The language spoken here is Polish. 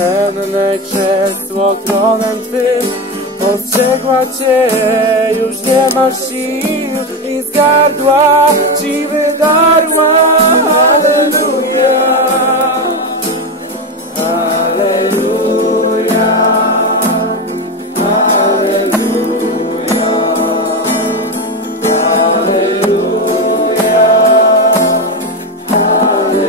Wieczne krzesło tronem Twym, ostrzegła Cię, już nie masz sił i z gardła Ci wydarła. Halleluja, halleluja, halleluja, halleluja, halleluja.